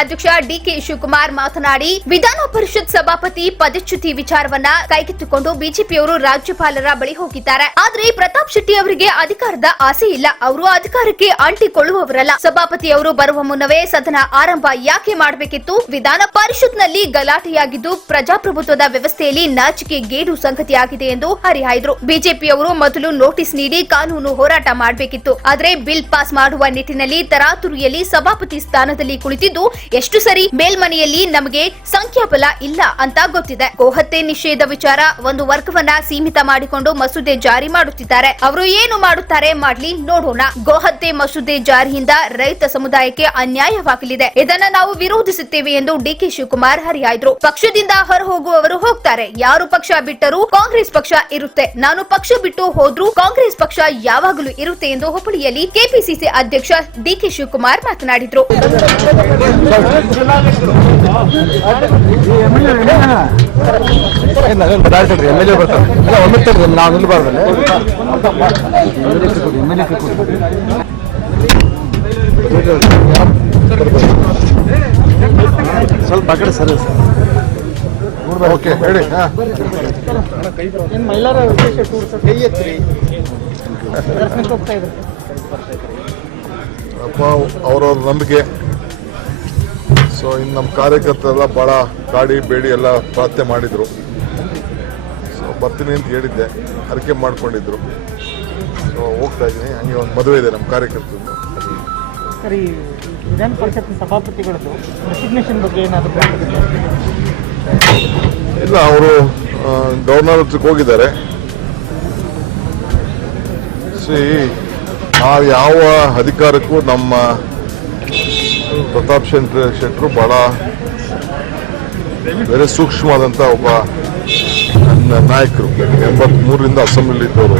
ಅಧ್ಯಕ್ಷ ಡಿಕೆ ಶಿವಕುಮಾರ್ ಮಾತನಾಡಿ ವಿಧಾನ ಪರಿಷತ್ ಸಭಾಪತಿ ಪದಚ್ಯುತಿ ವಿಚಾರವನ್ನ ಕೈಗೆತ್ತಿಕೊಂಡು ಬಿಜೆಪಿಯವರು ರಾಜ್ಯಪಾಲರ ಬಳಿ ಹೋಗಿದ್ದಾರೆ. ಆದ್ರೆ ಪ್ರತಾಪ್ ಶೆಟ್ಟಿ ಅವರಿಗೆ ಅಧಿಕಾರದ ಆಸೆ ಇಲ್ಲ. ಅವರು ಅಧಿಕಾರಕ್ಕೆ ಅಂಟಿಕೊಳ್ಳುವವರಲ್ಲ. ಸಭಾಪತಿಯವರು ಬರುವ ಮುನ್ನವೇ ಸದನ ಆರಂಭ ಯಾಕೆ ಮಾಡಬೇಕಿತ್ತು? ವಿಧಾನ ಪರಿಷತ್ನಲ್ಲಿ ಗಲಾಟೆಯಾಗಿದ್ದು ಪ್ರಜಾಪ್ರಭುತ್ವದ ವ್ಯವಸ್ಥೆಯಲ್ಲಿ ನಾಚಿಕೆಗೇಡು ಸಂಗತಿಯಾಗಿದೆ ಎಂದು ಹರಿಹಾಯ್ದರು. ಬಿಜೆಪಿಯವರು ಮೊದಲು ನೋಟಿಸ್ ನೀಡಿ ಕಾನೂನು ಹೋರಾಟ ಮಾಡಬೇಕಿತ್ತು. ಆದರೆ ಬಿಲ್ ಪಾಸ್ ಮಾಡುವ ನಿಟ್ಟಿನಲ್ಲಿ ತರಾತುರಿಯಲ್ಲಿ ಸಭಾಪತಿ ಸ್ಥಾನದಲ್ಲಿ ಕುಳಿತಿದ್ದು ಎಷ್ಟು ಸರಿ? ಮೇಲ್ಮನೆಯಲ್ಲಿ ನಮಗೆ ಸಂಖ್ಯಾಬಲ ಇಲ್ಲ ಅಂತ ಗೊತ್ತಿದೆ. ಗೋಹತ್ಯೆ ನಿಷೇಧ ವಿಚಾರ ಒಂದು ವರ್ಗವನ್ನ ಸೀಮಿತ ಮಾಡಿಕೊಂಡು ಮಸೂದೆ ಜಾರಿ ಮಾಡುತ್ತಿದ್ದಾರೆ. ಅವರು ಏನು ಮಾಡುತ್ತಾರೆ ಮಾಡ್ಲಿ, ನೋಡೋಣ. ಗೋಹತ್ಯೆ ಮಸೂದೆ ಜಾರಿಯಿಂದ ರೈತ ಸಮುದಾಯಕ್ಕೆ ಅನ್ಯಾಯವಾಗಲಿದೆ. ಇದನ್ನ ನಾವು ವಿರೋಧಿಸುತ್ತೇವೆ ಎಂದು ಡಿಕೆ ಶಿವಕುಮಾರ್ ಹರಿಹಾಯ್ದರು. ಪಕ್ಷದಿಂದ ಹೊರ ಹೋಗುವವರು ಹೋಗ್ತಾರೆ. ಯಾರು ಪಕ್ಷ ಬಿಟ್ಟರೂ ಕಾಂಗ್ರೆಸ್ ಪಕ್ಷ ಇರುತ್ತೆ. ನಾನು ಪಕ್ಷ ಬಿಟ್ಟು ಹೋದ್ರೂ ಕಾಂಗ್ರೆಸ್ ಪಕ್ಷ ಯಾವಾಗಲೂ ಇರುತ್ತೆ ಎಂದು ಹುಬ್ಬಳ್ಳಿಯಲ್ಲಿ ಕೆಪಿಸಿಸಿ ಅಧ್ಯಕ್ಷ ಡಿಕೆ ಶಿವಕುಮಾರ್ ಮಾತನಾಡಿದರು. ಸ್ವಲ್ಪ ಕಡೆ ಸರಿ ಓಕೆ ಹೇಳಿ. ಮಹಿಳೆಯರ ವಿಶೇಷ ಟೂರ್ಸ್ ಕೈ ಎತ್ತಿ ಅಪ್ಪ ಅವ್ರವ್ರ ನಂಬಿಕೆ. ಸೊ ಇನ್ನು ನಮ್ಮ ಕಾರ್ಯಕರ್ತರೆಲ್ಲ ಭಾಳ ಕಾಡಿ ಬೇಡಿ ಎಲ್ಲ ಪ್ರಾರ್ಥನೆ ಮಾಡಿದರು. ಸೊ ಬರ್ತೀನಿ ಅಂತ ಹೇಳಿದ್ದೆ, ಅರಿಕೆ ಮಾಡ್ಕೊಂಡಿದ್ರು. ಸೊ ಹೋಗ್ತಾ ಇದ್ದೀನಿ. ಹಂಗೆ ಒಂದು ಮದುವೆ ಇದೆ ನಮ್ಮ ಕಾರ್ಯಕರ್ತರು. ಸರಿ, ವಿಧಾನ ಪರಿಷತ್ ಸಭಾಪತಿಗಳದ್ದು ರೆಸಿಗ್ನೇಷನ್ ಬಗ್ಗೆ ಏನಾದರೂ ಇಲ್ಲ, ಅವರು ಗವರ್ನರ್ ಹತ್ರಕ್ಕೆ ಹೋಗಿದ್ದಾರೆ. ನಾವು ಯಾವ ಅಧಿಕಾರಕ್ಕೂ ನಮ್ಮ ಪ್ರತಾಪ್ ಶೆಟ್ಟರು ಬಹಳ ಬೇರೆ ಸೂಕ್ಷ್ಮವಾದಂಥ ಒಬ್ಬ ನಾಯಕರು. 83ರಿಂದ ಅಸೆಂಬ್ಲಿ ಇದ್ದವರು,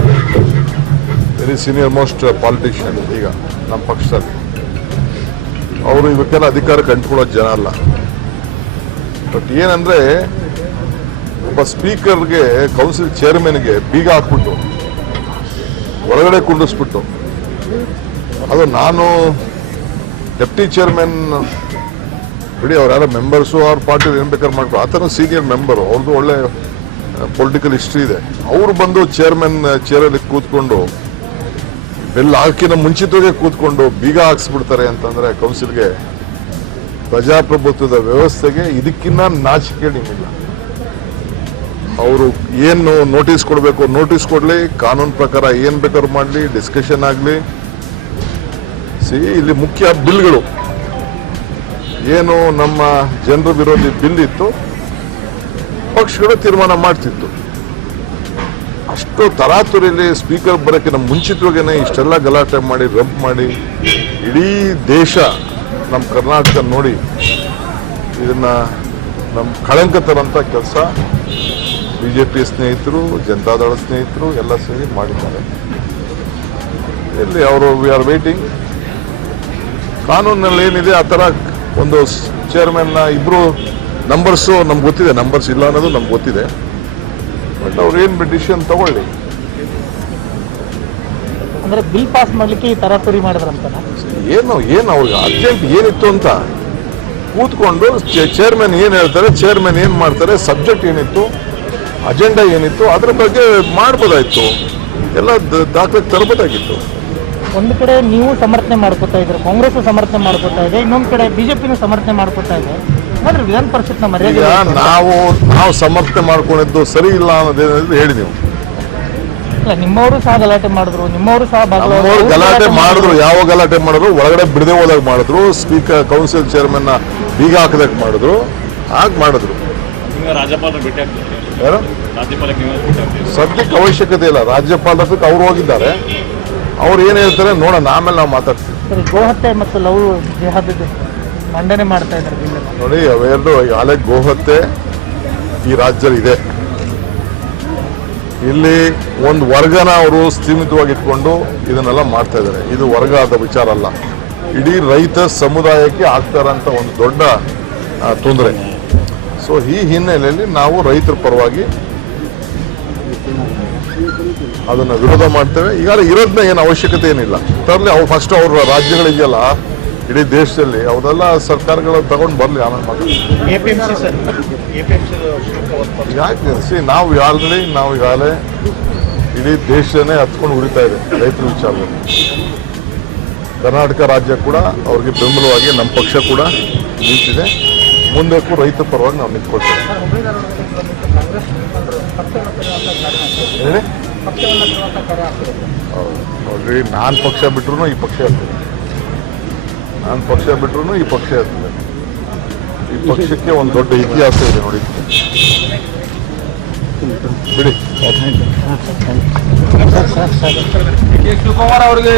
ವೆರಿ ಸೀನಿಯರ್ ಮೋಸ್ಟ್ ಪಾಲಿಟಿಷಿಯನ್ ಈಗ ನಮ್ಮ ಪಕ್ಷದಲ್ಲಿ. ಅವರು ಇವಕ್ಕೆಲ್ಲ ಅಧಿಕಾರಕ್ಕೆ ಅಂಟ್ಕೊಳ್ಳೋದು ಜನ ಅಲ್ಲ. ಬಟ್ ಏನಂದ್ರೆ ಒಬ್ಬ ಸ್ಪೀಕರ್ಗೆ, ಕೌನ್ಸಿಲ್ ಚೇರ್ಮನ್ಗೆ ಬೀಗ ಹಾಕ್ಬಿಟ್ಟು ಒಳಗಡೆ ಕುಂಡಿಸ್ಬಿಟ್ಟು, ಅದು ನಾನು ಡೆಪ್ಟಿ ಚೇರ್ಮನ್ ಬಿಡಿ, ಅವ್ರು ಯಾರೋ ಮೆಂಬರ್ಸು ಅವ್ರ ಪಾರ್ಟಿ ಏನು ಬೇಕಾದ್ರೆ ಮಾಡ್ಕೊ, ಆ ಥರ ಸೀನಿಯರ್ ಮೆಂಬರು, ಅವ್ರದ್ದು ಒಳ್ಳೆ ಪೊಲಿಟಿಕಲ್ ಹಿಸ್ಟ್ರಿ ಇದೆ. ಅವರು ಬಂದು ಚೇರ್ಮನ್ ಚೇರಲ್ಲಿ ಕೂತ್ಕೊಂಡು ಬೆಲ್ಲ ಹಾಕಿನ ಮುಂಚಿತವಾಗಿ ಕೂತ್ಕೊಂಡು ಬೀಗ ಹಾಕ್ಸ್ಬಿಡ್ತಾರೆ ಅಂತಂದ್ರೆ ಕೌನ್ಸಿಲ್ಗೆ, ಪ್ರಜಾಪ್ರಭುತ್ವದ ವ್ಯವಸ್ಥೆಗೆ ಇದಕ್ಕಿನ್ನ ನಾಚಿಕೆ ನಿಮ್ಮಿಲ್ಲ. ಅವರು ಏನು ನೋಟಿಸ್ ಕೊಡಬೇಕು ನೋಟಿಸ್ ಕೊಡಲಿ, ಕಾನೂನು ಪ್ರಕಾರ ಏನು ಬೇಕಾದ್ರೂ ಮಾಡಲಿ, ಡಿಸ್ಕಷನ್ ಆಗಲಿ. ಇಲ್ಲಿ ಮುಖ್ಯ ಬಿಲ್ಗಳು ಏನು ನಮ್ಮ ಜನರ ವಿರೋಧಿ ಬಿಲ್ ಇತ್ತು, ಪಕ್ಷಗಳು ತೀರ್ಮಾನ ಮಾಡ್ತಿತ್ತು. ಅಷ್ಟು ತರಾತುರಿಯಲ್ಲಿ ಸ್ಪೀಕರ್ ಬರೋಕ್ಕಿಂತ ಮುಂಚಿತವಾಗೇನೆ ಇಷ್ಟೆಲ್ಲ ಗಲಾಟೆ ಮಾಡಿ ರಬ್ ಮಾಡಿ ಇಡೀ ದೇಶ ನಮ್ಮ ಕರ್ನಾಟಕ ನೋಡಿ ಇದನ್ನ ನಮ್ಮ ಕಳಂಕ ತರಂತ ಕೆಲಸ ಬಿಜೆಪಿ ಸ್ನೇಹಿತರು, ಜನತಾದಳ ಸ್ನೇಹಿತರು ಎಲ್ಲ ಸೇರಿ ಮಾಡಿದ್ದಾರೆ. ಇಲ್ಲಿ ಅವರು ವಿ ಆರ್ ವೇಟಿಂಗ್. ಕಾನೂನಲ್ಲಿ ಏನಿದೆ ಆ ಥರ ಒಂದು ಚೇರ್ಮನ್ನ ಇಬ್ಬರು ನಂಬರ್ಸು ನಮ್ಗೆ ಗೊತ್ತಿದೆ, ನಂಬರ್ಸ್ ಇಲ್ಲ ಅನ್ನೋದು ನಮ್ಗೆ ಗೊತ್ತಿದೆ. ಬಟ್ ಅವ್ರು ಏನು ಡಿಸಿಷನ್ ತಗೊಳ್ಳಿ. ಅಂದ್ರೆ ಬಿಲ್ ಪಾಸ್ ಮಾಡ್ಲಿಕ್ಕೆ ಈ ತರಾತುರಿ ಮಾಡಿದ್ರಂತ ಏನು ಅವ್ರಿಗೆ ಅರ್ಜೆಂಟ್ ಏನಿತ್ತು ಅಂತ ಕೂತ್ಕೊಂಡು ಚೇರ್ಮನ್ ಏನು ಹೇಳ್ತಾರೆ, ಚೇರ್ಮನ್ ಏನು ಮಾಡ್ತಾರೆ, ಸಬ್ಜೆಕ್ಟ್ ಏನಿತ್ತು, ಅಜೆಂಡಾ ಏನಿತ್ತು, ಅದ್ರ ಬಗ್ಗೆ ಮಾಡ್ಬೋದಾಯ್ತು, ಎಲ್ಲ ದಾಖಲೆ ತರಬಹುದಾಗಿತ್ತು. ಒಂದು ಕಡೆ ನೀವು ಸಮರ್ಥನೆ ಮಾಡ್ಕೋತಾ ಇದ್ರೆ, ಕಾಂಗ್ರೆಸ್ ಸಮರ್ಥನೆ ಮಾಡ್ಕೋತಾ ಇದೆ, ಇನ್ನೊಂದು ಕಡೆ ಬಿಜೆಪಿನೂ ಸಮರ್ಥನೆ ಮಾಡ್ಕೋತಾ ಇದೆ. ಅಂದ್ರೆ ವಿಧಾನ ಪರಿಷತ್ನ ಮರ್ಯಾದೆ ನಾವು ಸಮರ್ಥನೆ ಮಾಡ್ಕೊಂಡಿದ್ದು ಸರಿ ಇಲ್ಲ ಅನ್ನೋದೇನಾದ್ರು ಹೇಳಿ ನೀವು. ನಿಮ್ಮವರು ಸಹ ಗಲಾಟೆ ಮಾಡಿದ್ರು, ನಿಮ್ಮವರು ಸಹ ಗಲಾಟೆ ಮಾಡಿದ್ರು. ಯಾವ ಗಲಾಟೆ ಮಾಡಿದ್ರು? ಒಳಗಡೆ ಬಿಡದೆ ಹೋದಾಗ ಮಾಡಿದ್ರು, ಸ್ಪೀಕರ್ ಕೌನ್ಸಿಲ್ ಚೇರ್ಮನ್ ಬೀಗ ಹಾಕದಕ್ಕೆ ಮಾಡಿದ್ರು, ಹಾಗೆ ಮಾಡಿದ್ರು. ಸದ್ಯಕ್ಕೆ ಅವಶ್ಯಕತೆ ಇಲ್ಲ. ರಾಜ್ಯಪಾಲಕ್ಕೆ ಅವ್ರು ಹೋಗಿದ್ದಾರೆ, ಅವ್ರು ಏನು ಹೇಳ್ತಾರೆ ನೋಡೋಣ, ಆಮೇಲೆ ನಾವು ಮಾತಾಡ್ತೀವಿ. ಗೋಹತ್ಯೆ ಮತ್ತು ಲವ್ ಜಿಹಾದ್ ಮಂಡನೆ ಮಾಡ್ತಾ ಇದ್ದಾರೆ. ನೋಡಿ, ಅವೆರಡು ಈಗಾಗಲೇ ಗೋಹತ್ಯೆ ಈ ರಾಜ್ಯದಲ್ಲಿ ಇದೆ. ಇಲ್ಲಿ ಒಂದು ವರ್ಗನ ಅವರು ಸೀಮಿತವಾಗಿ ಇಟ್ಕೊಂಡು ಇದನ್ನೆಲ್ಲ ಮಾಡ್ತಾ ಇದ್ದಾರೆ. ಇದು ವರ್ಗದ ವಿಚಾರ ಅಲ್ಲ, ಇಡೀ ರೈತ ಸಮುದಾಯಕ್ಕೆ ಆಗ್ತಾರಂತ ಒಂದು ದೊಡ್ಡ ತೊಂದರೆ. ಸೊ ಈ ಹಿನ್ನೆಲೆಯಲ್ಲಿ ನಾವು ರೈತರ ಪರವಾಗಿ ಅದನ್ನು ವಿರೋಧ ಮಾಡ್ತೇವೆ. ಈಗಾಗಲೇ ಇರೋದನ್ನ ಏನು ಅವಶ್ಯಕತೆ ಏನಿಲ್ಲ ತರಲಿ. ಅವ್ರು ಫಸ್ಟ್ ಅವ್ರ ರಾಜ್ಯಗಳಿದೆಯಲ್ಲ ಇಡೀ ದೇಶದಲ್ಲಿ ಅವರೆಲ್ಲ ಸರ್ಕಾರಗಳು ತಗೊಂಡು ಬರಲಿ, ಆಮೇಲೆ ಮಾಡಿ. APMC ಸರ್, APMC ಯಾಕೆ ನಾವು ಈಗಾಗಲೇ ಇಡೀ ದೇಶನೇ ಹತ್ಕೊಂಡು ಉರಿತಾ ಇದೆ ರೈತರ ವಿಚಾರದಲ್ಲಿ. ಕರ್ನಾಟಕ ರಾಜ್ಯ ಕೂಡ ಅವ್ರಿಗೆ ಬೆಂಬಲವಾಗಿ ನಮ್ಮ ಪಕ್ಷ ಕೂಡ ನಿಂತಿದೆ. ಮುಂದೆ ಕೂಡ ರೈತ ಪರವಾಗಿ ನಾವು ನಿಂತ್ಕೊಳ್ತೇವೆ. ಹೇಳಿ, ನೋಡ್ರಿ, ನಾನು ಪಕ್ಷ ಬಿಟ್ರು ಈ ಪಕ್ಷ ಇರ್ತದೆ, ನಾನು ಪಕ್ಷ ಬಿಟ್ರು ಈ ಪಕ್ಷ ಇರ್ತದೆ. ಈ ಪಕ್ಷಕ್ಕೆ ಒಂದು ದೊಡ್ಡ ಇತಿಹಾಸ ಇದೆ ನೋಡಿ, ಬಿಡಿ. ಶಿವಕುಮಾರ್ ಅವರಿಗೆ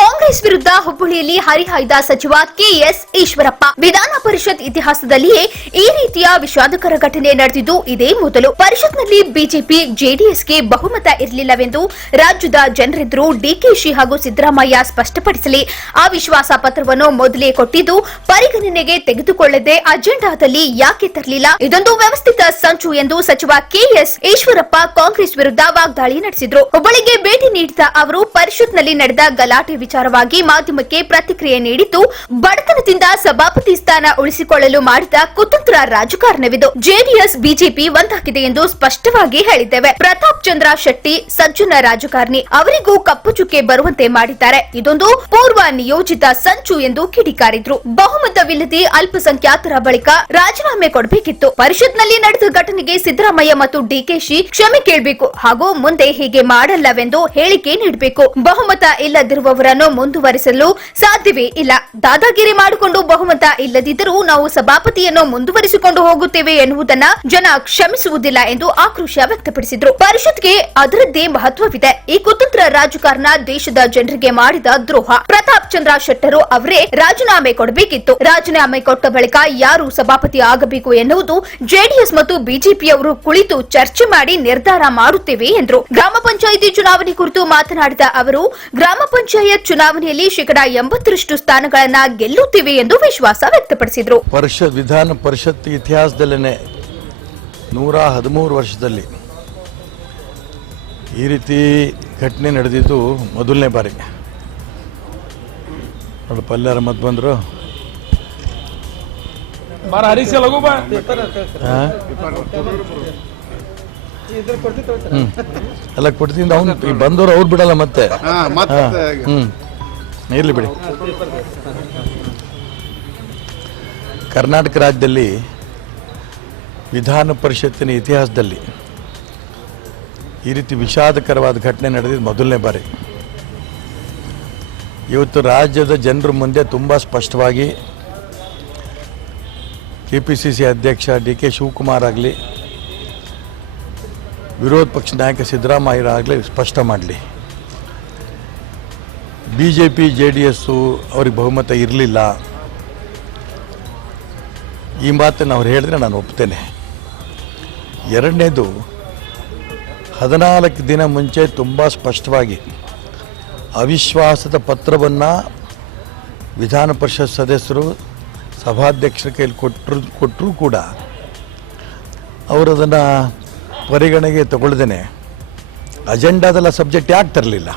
ಕಾಂಗ್ರೆಸ್ ವಿರುದ್ಧ ಹುಬ್ಬಳ್ಳಿಯಲ್ಲಿ ಹರಿಹಾಯ್ದ ಸಚಿವ ಕೆಎಸ್ ಈಶ್ವರಪ್ಪ. ವಿಧಾನ ಪರಿಷತ್ ಇತಿಹಾಸದಲ್ಲಿಯೇ ಈ ರೀತಿಯ ವಿಷಾದಕರ ಘಟನೆ ನಡೆದಿದ್ದು ಇದೇ ಮೊದಲು. ಪರಿಷತ್ನಲ್ಲಿ ಬಿಜೆಪಿ ಜೆಡಿಎಸ್ಗೆ ಬಹುಮತ ಇರಲಿಲ್ಲವೆಂದು ರಾಜ್ಯದ ಜನರೆದುರು ಡಿಕೆಶಿ ಹಾಗೂ ಸಿದ್ದರಾಮಯ್ಯ ಸ್ಪಷ್ಟಪಡಿಸಲಿ. ಆ ವಿಶ್ವಾಸ ಪತ್ರವನ್ನು ಮೊದಲೇ ಕೊಟ್ಟಿದ್ದು ಪರಿಗಣನೆಗೆ ತೆಗೆದುಕೊಳ್ಳದೆ ಅಜೆಂಡಾದಲ್ಲಿ ಯಾಕೆ ತರಲಿಲ್ಲ? ಇದೊಂದು ವ್ಯವಸ್ಥಿತ ಸಂಚು ಎಂದು ಸಚಿವ ಕೆಎಸ್ ಈಶ್ವರಪ್ಪ ಕಾಂಗ್ರೆಸ್ ವಿರುದ್ಧ ವಾಗ್ದಾಳಿ ನಡೆಸಿದರು. ಹುಬ್ಬಳ್ಳಿಗೆ ಭೇಟಿ ನೀಡಿದ ಅವರು ಪರಿಷತ್ನಲ್ಲಿ ನಡೆದ ಗಲಾಟೆ ವಿಚಾರವಾಗಿ ಮಾಧ್ಯಮಕ್ಕೆ ಪ್ರತಿಕ್ರಿಯೆ ನೀಡಿದ್ದು, ಬಡತನದಿಂದ ಸಭಾಪತಿ ಸ್ಥಾನ ಉಳಿಸಿಕೊಳ್ಳಲು ಮಾಡಿದ ಕುತಂತ್ರ ರಾಜಕಾರಣವಿದು. ಜೆಡಿಎಸ್ ಬಿಜೆಪಿ ಒಂದಾಗಿದೆ ಎಂದು ಸ್ಪಷ್ಟವಾಗಿ ಹೇಳಿದ್ದೇವೆ. ಪ್ರತಾಪ್ ಚಂದ್ರ ಶೆಟ್ಟಿ ಸಜ್ಜನ ರಾಜಕಾರಣಿ, ಅವರಿಗೂ ಕಪ್ಪು ಚುಕ್ಕೆ ಬರುವಂತೆ ಮಾಡಿದ್ದಾರೆ. ಇದೊಂದು ಪೂರ್ವ ನಿಯೋಜಿತ ಸಂಚು ಎಂದು ಕಿಡಿಕಾರಿದ್ರು. ಬಹುಮತವಿಲ್ಲದೆ ಅಲ್ಪಸಂಖ್ಯಾತರ ಬಳಿಕ ರಾಜೀನಾಮೆ ಕೊಡಬೇಕಿತ್ತು. ಪರಿಷತ್ನಲ್ಲಿ ನಡೆದ ಘಟನೆಗೆ ಸಿದ್ದರಾಮಯ್ಯ ಮತ್ತು ಡಿಕೆಶಿ ಕ್ಷಮೆ ಕೇಳಬೇಕು ಹಾಗೂ ಮುಂದೆ ಹೀಗೆ ಮಾಡಲ್ಲವೆಂದು ಹೇಳಿಕೆ ನೀಡಬೇಕು. ಬಹುಮತ ಇಲ್ಲದಿರುವವರನ್ನು ಮುಂದುವರಿಸಲು ಸಾಧ್ಯವೇ ಇಲ್ಲ. ದಾದಾಗಿರಿ ಮಾಡಿಕೊಂಡು ಬಹುಮತ ಇಲ್ಲದಿದ್ದರೂ ನಾವು ಸಭಾಪತಿಯನ್ನು ಮುಂದುವರಿಸಿಕೊಂಡು ಹೋಗುತ್ತೇವೆ ಎನ್ನುವುದನ್ನ ಜನ ಕ್ಷಮಿಸುವುದಿಲ್ಲ ಎಂದು ಆಕ್ರೋಶ ವ್ಯಕ್ತಪಡಿಸಿದರು. ಪರಿಷತ್ಗೆ ಅದರದ್ದೇ ಮಹತ್ವವಿದೆ. ಈ ಕುತಂತ್ರ ರಾಜಕಾರಣ ದೇಶದ ಜನರಿಗೆ ಮಾಡಿದ ದ್ರೋಹ. ಪ್ರತಾಪ್ ಚಂದ್ರ ಶೆಟ್ಟರು ಅವರೇ ರಾಜೀನಾಮೆ ಕೊಡಬೇಕಿತ್ತು. ರಾಜೀನಾಮೆ ಕೊಟ್ಟ ಬಳಿಕ ಯಾರು ಸಭಾಪತಿ ಆಗಬೇಕು ಎನ್ನುವುದು ಜೆಡಿಎಸ್ ಮತ್ತು ಬಿಜೆಪಿಯವರು ಕುಳಿತು ಚರ್ಚೆ ಮಾಡಿ ನಿರ್ಧಾರ ಮಾಡುತ್ತೇವೆ ಎಂದರು. ಗ್ರಾಮ ಪಂಚಾಯಿತಿ ಚುನಾವಣೆ ಕುರಿತು ಮಾತನಾಡಿದ ಅವರು, ಗ್ರಾಮ ಪಂಚಾಯತ್ ಚುನಾವಣೆಯಲ್ಲಿ 80% ಸ್ಥಾನಗಳನ್ನು ಗೆಲ್ಲುತ್ತೇವೆ ಎಂದು ವಿಶ್ವಾಸ ವ್ಯಕ್ತಪಡಿಸಿದರು. ವಿಧಾನ ಪರಿಷತ್ ಇತಿಹಾಸದಲ್ಲೇ 113 ವರ್ಷದಲ್ಲಿ ಈ ರೀತಿ ಘಟನೆ ನಡೆದಿದ್ದು ಮೊದಲನೇ ಬಾರಿ. ನೋಡಪ್ಪ, ಎಲ್ಲಾರ ಮತ್ ಬಂದರು. ಎಲ್ಲ ಕೊಡ್ತೀನಿ. ಅವ್ನು ಬಂದವರು ಅವ್ರು ಬಿಡಲ್ಲ ಮತ್ತೆ. ಇರ್ಲಿ ಬಿಡಿ. ಕರ್ನಾಟಕ ರಾಜ್ಯದಲ್ಲಿ ವಿಧಾನ ಪರಿಷತ್ತಿನ ಇತಿಹಾಸದಲ್ಲಿ ಈ ರೀತಿ ವಿಷಾದಕರವಾದ ಘಟನೆ ನಡೆದಿದ್ದು ಮೊದಲನೇ ಬಾರಿ. ಇವತ್ತು ರಾಜ್ಯದ ಜನರ ಮುಂದೆ ತುಂಬ ಸ್ಪಷ್ಟವಾಗಿ ಕೆಪಿಸಿಸಿ ಅಧ್ಯಕ್ಷ ಡಿ.ಕೆ. ಶಿವಕುಮಾರ್ ಆಗಲಿ, ವಿರೋಧ ಪಕ್ಷ ನಾಯಕ ಸಿದ್ದರಾಮಯ್ಯರಾಗಲಿ ಸ್ಪಷ್ಟ ಮಾಡಲಿ, ಬಿಜೆಪಿ ಜೆಡಿಎಸ್ಸು ಅವ್ರಿಗೆ ಬಹುಮತ ಇರಲಿಲ್ಲ, ಈ ಮಾತನ್ನು ಅವ್ರು ಹೇಳಿದ್ರೆ ನಾನು ಒಪ್ತೇನೆ. ಎರಡನೇದು, 14 ದಿನ ಮುಂಚೆ ತುಂಬ ಸ್ಪಷ್ಟವಾಗಿ ಅವಿಶ್ವಾಸದ ಪತ್ರವನ್ನು ವಿಧಾನ ಪರಿಷತ್ ಸದಸ್ಯರು ಸಭಾಧ್ಯಕ್ಷರ ಕೈಲಿ ಕೊಟ್ಟರೂ ಕೂಡ ಅವರು ಅದನ್ನು ಪರಿಗಣನೆಗೆ ತಗೊಳ್ದೇನೆ ಅಜೆಂಡಾದಲ್ಲ ಸಬ್ಜೆಕ್ಟ್ ಯಾಕೆ ತರಲಿಲ್ಲ?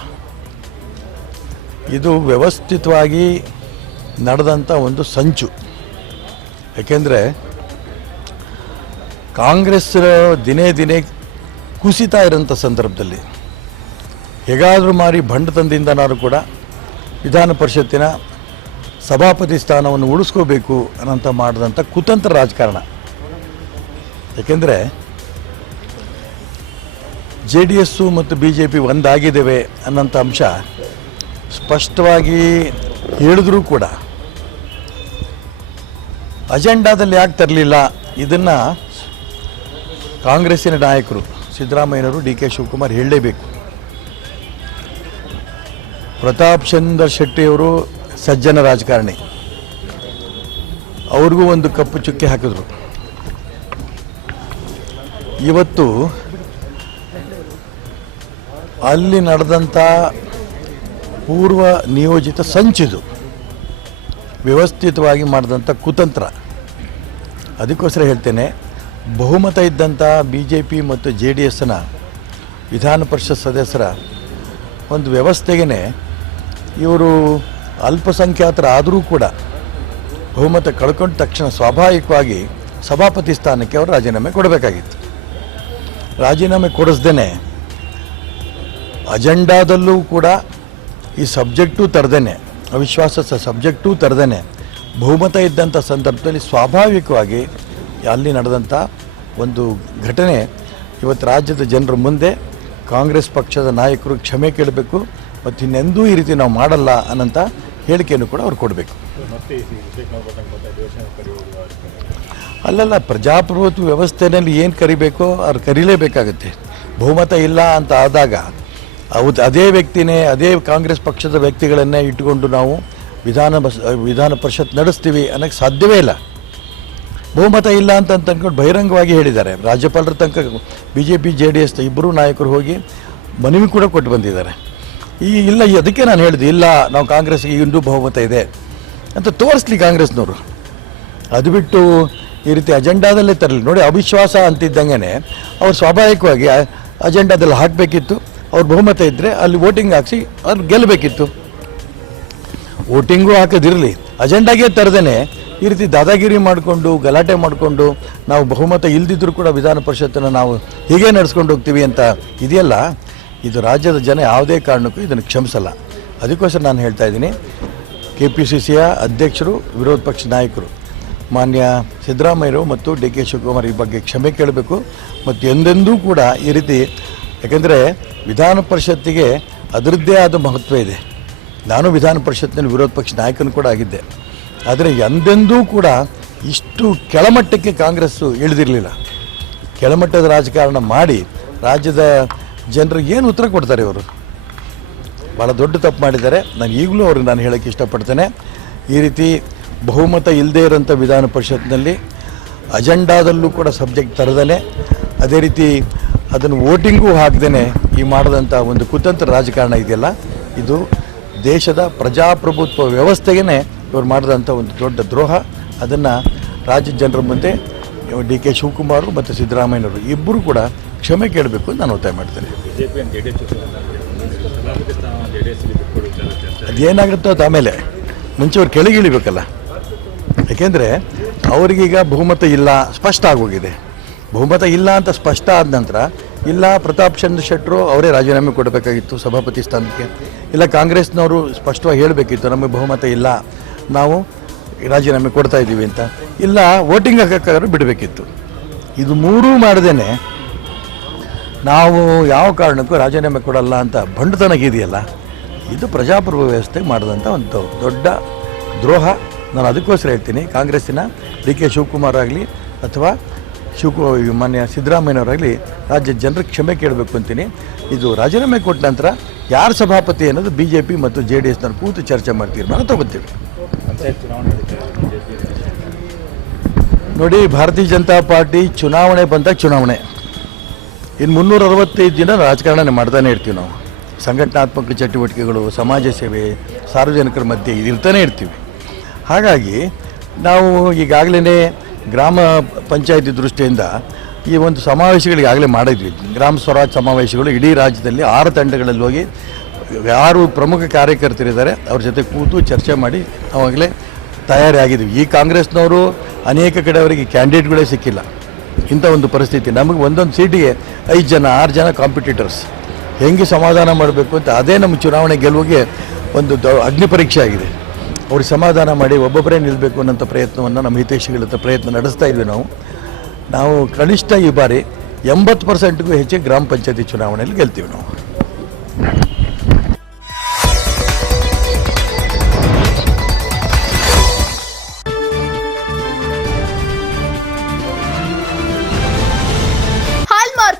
ಇದು ವ್ಯವಸ್ಥಿತವಾಗಿ ನಡೆದಂಥ ಒಂದು ಸಂಚು. ಏಕೆಂದರೆ ಕಾಂಗ್ರೆಸ್ ದಿನೇ ದಿನೇ ಕುಸಿತಾ ಇರೋಂಥ ಸಂದರ್ಭದಲ್ಲಿ ಹೇಗಾದರೂ ಮಾರಿ ಭಂಡತನದಿಂದನಾದರೂ ಕೂಡ ವಿಧಾನ ಪರಿಷತ್ತಿನ ಸಭಾಪತಿ ಸ್ಥಾನವನ್ನು ಉಳಿಸ್ಕೋಬೇಕು ಅನ್ನೋಂಥ ಮಾಡಿದಂಥ ಕುತಂತ್ರ ರಾಜಕಾರಣ. ಏಕೆಂದರೆ ಜೆ ಡಿ ಎಸ್ಸು ಮತ್ತು ಬಿ ಜೆ ಪಿ ಒಂದಾಗಿದ್ದೇವೆ ಅನ್ನೋಂಥ ಅಂಶ ಸ್ಪಷ್ಟವಾಗಿ ಹೇಳಿದ್ರೂ ಕೂಡ ಅಜೆಂಡಾದಲ್ಲಿ ಯಾಕೆ ತರಲಿಲ್ಲ? ಇದನ್ನು ಕಾಂಗ್ರೆಸ್ಸಿನ ನಾಯಕರು ಸಿದ್ದರಾಮಯ್ಯನವರು, ಡಿ.ಕೆ. ಶಿವಕುಮಾರ್ ಹೇಳಲೇಬೇಕು. ಪ್ರತಾಪ್ ಚಂದ್ರ ಶೆಟ್ಟಿಯವರು ಸಜ್ಜನ ರಾಜಕಾರಣಿ, ಅವ್ರಿಗೂ ಒಂದು ಕಪ್ಪು ಚುಕ್ಕೆ ಹಾಕಿದ್ರು. ಇವತ್ತು ಅಲ್ಲಿ ನಡೆದಂಥ ಪೂರ್ವ ನಿಯೋಜಿತ ಸಂಚಿದು, ವ್ಯವಸ್ಥಿತವಾಗಿ ಮಾಡಿದಂಥ ಕುತಂತ್ರ. ಅದಕ್ಕೋಸ್ಕರ ಹೇಳ್ತೇನೆ, ಬಹುಮತ ಇದ್ದಂಥ BJP ಮತ್ತು JDSನ ವಿಧಾನ ಪರಿಷತ್ ಸದಸ್ಯರ ಒಂದು ವ್ಯವಸ್ಥೆಗೇ ಇವರು ಅಲ್ಪಸಂಖ್ಯಾತರಾದರೂ ಕೂಡ ಬಹುಮತ ಕಳ್ಕೊಂಡ ತಕ್ಷಣ ಸ್ವಾಭಾವಿಕವಾಗಿ ಸಭಾಪತಿ ಸ್ಥಾನಕ್ಕೆ ಅವರು ರಾಜೀನಾಮೆ ಕೊಡಬೇಕಾಗಿತ್ತು. ರಾಜೀನಾಮೆ ಕೊಡಿಸ್ದೇ ಅಜೆಂಡಾದಲ್ಲೂ ಕೂಡ ಈ ಸಬ್ಜೆಕ್ಟೂ ತರದೇನೆ, ಅವಿಶ್ವಾಸ ಸಬ್ಜೆಕ್ಟೂ ತರದೇನೆ ಬಹುಮತ ಇದ್ದಂಥ ಸಂದರ್ಭದಲ್ಲಿ ಸ್ವಾಭಾವಿಕವಾಗಿ ಅಲ್ಲಿ ನಡೆದಂಥ ಒಂದು ಘಟನೆ ಇವತ್ತು ರಾಜ್ಯದ ಜನರ ಮುಂದೆ ಕಾಂಗ್ರೆಸ್ ಪಕ್ಷದ ನಾಯಕರು ಕ್ಷಮೆ ಕೇಳಬೇಕು ಮತ್ತು ಇನ್ನೆಂದೂ ಈ ರೀತಿ ನಾವು ಮಾಡಲ್ಲ ಅನ್ನೋಂಥ ಹೇಳಿಕೆಯನ್ನು ಕೂಡ ಅವ್ರು ಕೊಡಬೇಕು. ಅಲ್ಲಲ್ಲ, ಪ್ರಜಾಪ್ರಭುತ್ವ ವ್ಯವಸ್ಥೆಯಲ್ಲಿ ಏನು ಕರಿಬೇಕೋ ಅವ್ರು ಕರೀಲೇಬೇಕಾಗುತ್ತೆ. ಬಹುಮತ ಇಲ್ಲ ಅಂತ ಆದಾಗ ಅದೇ ವ್ಯಕ್ತಿನೇ, ಅದೇ ಕಾಂಗ್ರೆಸ್ ಪಕ್ಷದ ವ್ಯಕ್ತಿಗಳನ್ನೇ ಇಟ್ಟುಕೊಂಡು ನಾವು ವಿಧಾನ ಪರಿಷತ್ ನಡೆಸ್ತೀವಿ ಅನ್ನೋಕ್ಕೆ ಸಾಧ್ಯವೇ ಇಲ್ಲ. ಬಹುಮತ ಇಲ್ಲ ಅಂತ ಅಂದ್ಕೊಂಡು ಬಹಿರಂಗವಾಗಿ ಹೇಳಿದ್ದಾರೆ. ರಾಜ್ಯಪಾಲರ ತನಕ BJP JDS ಇಬ್ಬರೂ ನಾಯಕರು ಹೋಗಿ ಮನವಿ ಕೂಡ ಕೊಟ್ಟು ಬಂದಿದ್ದಾರೆ. ಇಲ್ಲ, ಅದಕ್ಕೆ ನಾನು ಹೇಳಿದೆ, ಇಲ್ಲ ನಾವು ಕಾಂಗ್ರೆಸ್ಗೆ ಇನ್ನೂ ಬಹುಮತ ಇದೆ ಅಂತ ತೋರಿಸ್ಲಿ ಕಾಂಗ್ರೆಸ್ನವರು. ಅದು ಬಿಟ್ಟು ಈ ರೀತಿ ಅಜೆಂಡಾದಲ್ಲೇ ತರಲಿ. ನೋಡಿ, ಅವಿಶ್ವಾಸ ಅಂತಿದ್ದಂಗೆ ಅವ್ರು ಸ್ವಾಭಾವಿಕವಾಗಿ ಅಜೆಂಡಾದಲ್ಲಿ ಹಾಕಬೇಕಿತ್ತು. ಅವ್ರು ಬಹುಮತ ಇದ್ದರೆ ಅಲ್ಲಿ ವೋಟಿಂಗ್ ಹಾಕಿಸಿ ಅವ್ರು ಗೆಲ್ಲಬೇಕಿತ್ತು. ವೋಟಿಂಗು ಹಾಕೋದಿರಲಿ, ಅಜೆಂಡಾಗೆ ತರದೇನೆ ಈ ರೀತಿ ದಾದಾಗಿರಿ ಮಾಡಿಕೊಂಡು ಗಲಾಟೆ ಮಾಡಿಕೊಂಡು ನಾವು ಬಹುಮತ ಇಲ್ದಿದ್ರೂ ಕೂಡ ವಿಧಾನ ಪರಿಷತ್ತನ್ನು ನಾವು ಹೀಗೆ ನಡೆಸ್ಕೊಂಡು ಹೋಗ್ತೀವಿ ಅಂತ ಇದೆಯಲ್ಲ, ಇದು ರಾಜ್ಯದ ಜನ ಯಾವುದೇ ಕಾರಣಕ್ಕೂ ಇದನ್ನು ಕ್ಷಮಿಸಲ್ಲ. ಅದಕ್ಕೋಸ್ಕರ ನಾನು ಹೇಳ್ತಾ ಇದ್ದೀನಿ, KPCCಯ ಅಧ್ಯಕ್ಷರು, ವಿರೋಧ ಪಕ್ಷ ನಾಯಕರು ಮಾನ್ಯ ಸಿದ್ದರಾಮಯ್ಯರು ಮತ್ತು DK ಶಿವಕುಮಾರ್ ಈ ಬಗ್ಗೆ ಕ್ಷಮೆ ಕೇಳಬೇಕು. ಮತ್ತು ಎಂದೆಂದೂ ಕೂಡ ಈ ರೀತಿ, ಯಾಕೆಂದರೆ ವಿಧಾನ ಪರಿಷತ್ತಿಗೆ ಅದರದ್ದೇ ಆದ ಮಹತ್ವ ಇದೆ. ನಾನು ವಿಧಾನ ಪರಿಷತ್ತಿನಲ್ಲಿ ವಿರೋಧ ಪಕ್ಷ ನಾಯಕನು ಕೂಡ ಆಗಿದ್ದೆ. ಆದರೆ ಎಂದೆಂದೂ ಕೂಡ ಇಷ್ಟು ಕೆಳಮಟ್ಟಕ್ಕೆ ಕಾಂಗ್ರೆಸ್ಸು ಇಳಿದಿರಲಿಲ್ಲ. ಕೆಳಮಟ್ಟದ ರಾಜಕಾರಣ ಮಾಡಿ ರಾಜ್ಯದ ಜನರಿಗೆ ಏನು ಉತ್ತರ ಕೊಡ್ತಾರೆ ಇವರು? ಭಾಳ ದೊಡ್ಡ ತಪ್ಪು ಮಾಡಿದ್ದಾರೆ. ನಾನು ಈಗಲೂ ಅವ್ರಿಗೆ ನಾನು ಹೇಳೋಕ್ಕೆ ಇಷ್ಟಪಡ್ತೇನೆ, ಈ ರೀತಿ ಬಹುಮತ ಇಲ್ಲದೇ ಇರೋಂಥ ವಿಧಾನ ಪರಿಷತ್ನಲ್ಲಿ ಅಜೆಂಡಾದಲ್ಲೂ ಕೂಡ ಸಬ್ಜೆಕ್ಟ್ ತರದೇ, ಅದೇ ರೀತಿ ಅದನ್ನು ವೋಟಿಂಗೂ ಹಾಕದೇ ಈ ಮಾಡಿದಂಥ ಒಂದು ಕುತಂತ್ರ ರಾಜಕಾರಣ ಇದೆಯಲ್ಲ, ಇದು ದೇಶದ ಪ್ರಜಾಪ್ರಭುತ್ವ ವ್ಯವಸ್ಥೆಗೇ ಇವರು ಮಾಡಿದಂಥ ಒಂದು ದೊಡ್ಡ ದ್ರೋಹ. ಅದನ್ನು ರಾಜ್ಯದ ಜನರ ಮುಂದೆ DK ಶಿವಕುಮಾರ್ ಮತ್ತು ಸಿದ್ದರಾಮಯ್ಯನವರು ಇಬ್ಬರು ಕೂಡ ಕ್ಷಮೆ ಕೇಳಬೇಕು ಅಂತ ನಾನು ಒತ್ತಾಯ ಮಾಡ್ತೇನೆ. ಅದೇನಾಗುತ್ತೋ ಅದು ಆಮೇಲೆ, ಮುಂಚೆ ಅವ್ರು ಕೆಳಗಿಳಿಬೇಕಲ್ಲ. ಯಾಕೆಂದರೆ ಅವರಿಗೀಗ ಬಹುಮತ ಇಲ್ಲ, ಸ್ಪಷ್ಟ ಆಗೋಗಿದೆ. ಬಹುಮತ ಇಲ್ಲ ಅಂತ ಸ್ಪಷ್ಟ ಆದ ನಂತರ ಇಲ್ಲ ಪ್ರತಾಪ್ ಚಂದ್ರ ಶೆಟ್ಟರು ಅವರೇ ರಾಜೀನಾಮೆ ಕೊಡಬೇಕಾಗಿತ್ತು ಸಭಾಪತಿ ಸ್ಥಾನಕ್ಕೆ, ಇಲ್ಲ ಕಾಂಗ್ರೆಸ್ನವರು ಸ್ಪಷ್ಟವಾಗಿ ಹೇಳಬೇಕಿತ್ತು ನಮಗೆ ಬಹುಮತ ಇಲ್ಲ, ನಾವು ರಾಜೀನಾಮೆ ಕೊಡ್ತಾ ಇದ್ದೀವಿ ಅಂತ, ಇಲ್ಲ ವೋಟಿಂಗ್ ಹಾಕೋಕ್ಕಾದ್ರೂ ಬಿಡಬೇಕಿತ್ತು. ಇದು ಮೂರೂ ಮಾಡದೇ ನಾವು ಯಾವ ಕಾರಣಕ್ಕೂ ರಾಜೀನಾಮೆ ಕೊಡಲ್ಲ ಅಂತ ಬಂಡತನಗಿದೆಯಲ್ಲ, ಇದು ಪ್ರಜಾಪ್ರಭುತ್ವ ವ್ಯವಸ್ಥೆಗೆ ಮಾಡಿದಂಥ ಒಂದು ದೊಡ್ಡ ದ್ರೋಹ. ನಾನು ಅದಕ್ಕೋಸ್ಕರ ಹೇಳ್ತೀನಿ, ಕಾಂಗ್ರೆಸ್ಸಿನ DK ಶಿವಕುಮಾರ್ ಆಗಲಿ ಅಥವಾ ಮಾನ್ಯ ಸಿದ್ದರಾಮಯ್ಯನವರಾಗಲಿ ರಾಜ್ಯದ ಜನರಿಗೆ ಕ್ಷಮೆ ಕೇಳಬೇಕು ಅಂತೀನಿ. ಇದು ರಾಜೀನಾಮೆ ಕೊಟ್ಟ ನಂತರ ಯಾರು ಸಭಾಪತಿ ಅನ್ನೋದು BJP ಮತ್ತು JDSನವ್ರು ಕೂತು ಚರ್ಚೆ ಮಾಡಿ ತೀರ್ಮಾನ ತಗೋತೀವಿ. ನೋಡಿ, ಭಾರತೀಯ ಜನತಾ ಪಾರ್ಟಿ ಚುನಾವಣೆ ಬಂದಾಗ ಚುನಾವಣೆ, ಇನ್ನು 365 ದಿನ ರಾಜಕಾರಣ ಮಾಡ್ತಾನೆ ಇರ್ತೀವಿ ನಾವು. ಸಂಘಟನಾತ್ಮಕ ಚಟುವಟಿಕೆಗಳು, ಸಮಾಜ ಸೇವೆ, ಸಾರ್ವಜನಿಕರ ಮಧ್ಯೆ ಇರ್ತಾನೆ ಇರ್ತೀವಿ. ಹಾಗಾಗಿ ನಾವು ಈಗಾಗಲೇ ಗ್ರಾಮ ಪಂಚಾಯತಿ ದೃಷ್ಟಿಯಿಂದ ಈ ಒಂದು ಸಮಾವೇಶಗಳಿಗೆ ಆಗಲೇ ಮಾಡಿದ್ವಿ. ಗ್ರಾಮ ಸ್ವರಾಜ್ ಸಮಾವೇಶಗಳು ಇಡೀ ರಾಜ್ಯದಲ್ಲಿ 6 ತಂಡಗಳಲ್ಲಿ ಹೋಗಿ ಯಾರು ಪ್ರಮುಖ ಕಾರ್ಯಕರ್ತರಿದ್ದಾರೆ ಅವ್ರ ಜೊತೆ ಕೂತು ಚರ್ಚೆ ಮಾಡಿ ಅವಾಗಲೇ ತಯಾರಿ ಆಗಿದ್ವಿ. ಈ ಕಾಂಗ್ರೆಸ್ನವರು ಅನೇಕ ಕಡೆ ಅವರಿಗೆ ಕ್ಯಾಂಡಿಡೇಟ್ಗಳೇ ಸಿಕ್ಕಿಲ್ಲ. ಇಂಥ ಒಂದು ಪರಿಸ್ಥಿತಿ, ನಮಗೆ ಒಂದೊಂದು ಸೀಟಿಗೆ 5 ಜನ 6 ಜನ ಕಾಂಪಿಟೇಟರ್ಸ್, ಹೆಂಗೆ ಸಮಾಧಾನ ಮಾಡಬೇಕು ಅಂತ ಅದೇ ನಮ್ಮ ಚುನಾವಣೆ ಗೆಲುವಿಗೆ ಒಂದು ಅಗ್ನಿ ಪರೀಕ್ಷೆ ಆಗಿದೆ. ಅವ್ರಿಗೆ ಸಮಾಧಾನ ಮಾಡಿ ಒಬ್ಬೊಬ್ಬರೇ ನಿಲ್ಲಬೇಕು ಅನ್ನೋಂಥ ಪ್ರಯತ್ನವನ್ನು ನಮ್ಮ ಹಿತೈಷಿಗಳ ಹತ್ರ ಪ್ರಯತ್ನ ನಡೆಸ್ತಾ ಇದ್ವಿ. ನಾವು ಕನಿಷ್ಠ ಈ ಬಾರಿ 80%ಗೂ ಹೆಚ್ಚು ಗ್ರಾಮ ಪಂಚಾಯತಿ ಚುನಾವಣೆಯಲ್ಲಿ ಗೆಲ್ತೀವಿ ನಾವು.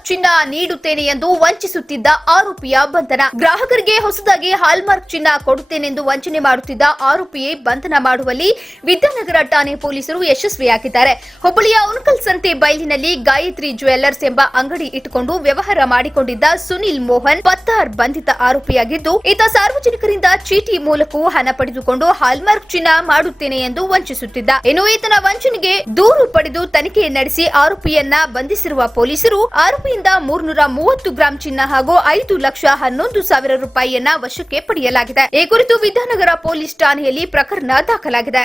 ಚಿನ್ನ ನೀಡುತ್ತೇನೆ ಎಂದು ವಂಚಿಸುತ್ತಿದ್ದ ಆರೋಪಿಯ ಬಂಧನ. ಗ್ರಾಹಕರಿಗೆ ಹೊಸದಾಗಿ ಹಾಲ್ಮಾರ್ಕ್ ಚಿನ್ನ ಕೊಡುತ್ತೇನೆಂದು ವಂಚನೆ ಮಾಡುತ್ತಿದ್ದ ಆರೋಪಿಯೇ ಬಂಧನ ಮಾಡುವಲ್ಲಿ ವಿದ್ಯಾನಗರ ಠಾಣೆ ಪೊಲೀಸರು ಯಶಸ್ವಿಯಾಗಿದ್ದಾರೆ. ಹುಬ್ಬಳ್ಳಿಯ ಉಣಕಲ್ ಸಂತೆ ಬೈಲಿನಲ್ಲಿ ಗಾಯತ್ರಿ ಜ್ಯುವೆಲ್ಲರ್ಸ್ ಎಂಬ ಅಂಗಡಿ ಇಟ್ಟುಕೊಂಡು ವ್ಯವಹಾರ ಮಾಡಿಕೊಂಡಿದ್ದ ಸುನಿಲ್ ಮೋಹನ್ ಪತ್ತಾರ್ ಬಂಧಿತ ಆರೋಪಿಯಾಗಿದ್ದು, ಈತ ಸಾರ್ವಜನಿಕರಿಂದ ಚೀಟಿ ಮೂಲಕವೂ ಹಣ ಪಡೆದುಕೊಂಡು ಹಾಲ್ಮಾರ್ಕ್ ಚಿನ್ನ ಮಾಡುತ್ತೇನೆ ಎಂದು ವಂಚಿಸುತ್ತಿದ್ದ. ಇನ್ನು ಈತನ ವಂಚನೆಗೆ ದೂರು ಪಡೆದು ತನಿಖೆ ನಡೆಸಿ ಆರೋಪಿಯನ್ನ ಬಂಧಿಸಿರುವ ಪೊಲೀಸರು ಆರೋಪಿಯಿಂದ 330 ಗ್ರಾಂ ಚಿನ್ನ ಹಾಗೂ 5,11,000 ರೂಪಾಯಿಯನ್ನ ವಶಕ್ಕೆ ಪಡೆಯಲಾಗಿದೆ. ಈ ಕುರಿತು ವಿದ್ಯಾನಗರ ಪೊಲೀಸ್ ಠಾಣೆಯಲ್ಲಿ ಪ್ರಕರಣ ದಾಖಲಾಗಿದೆ.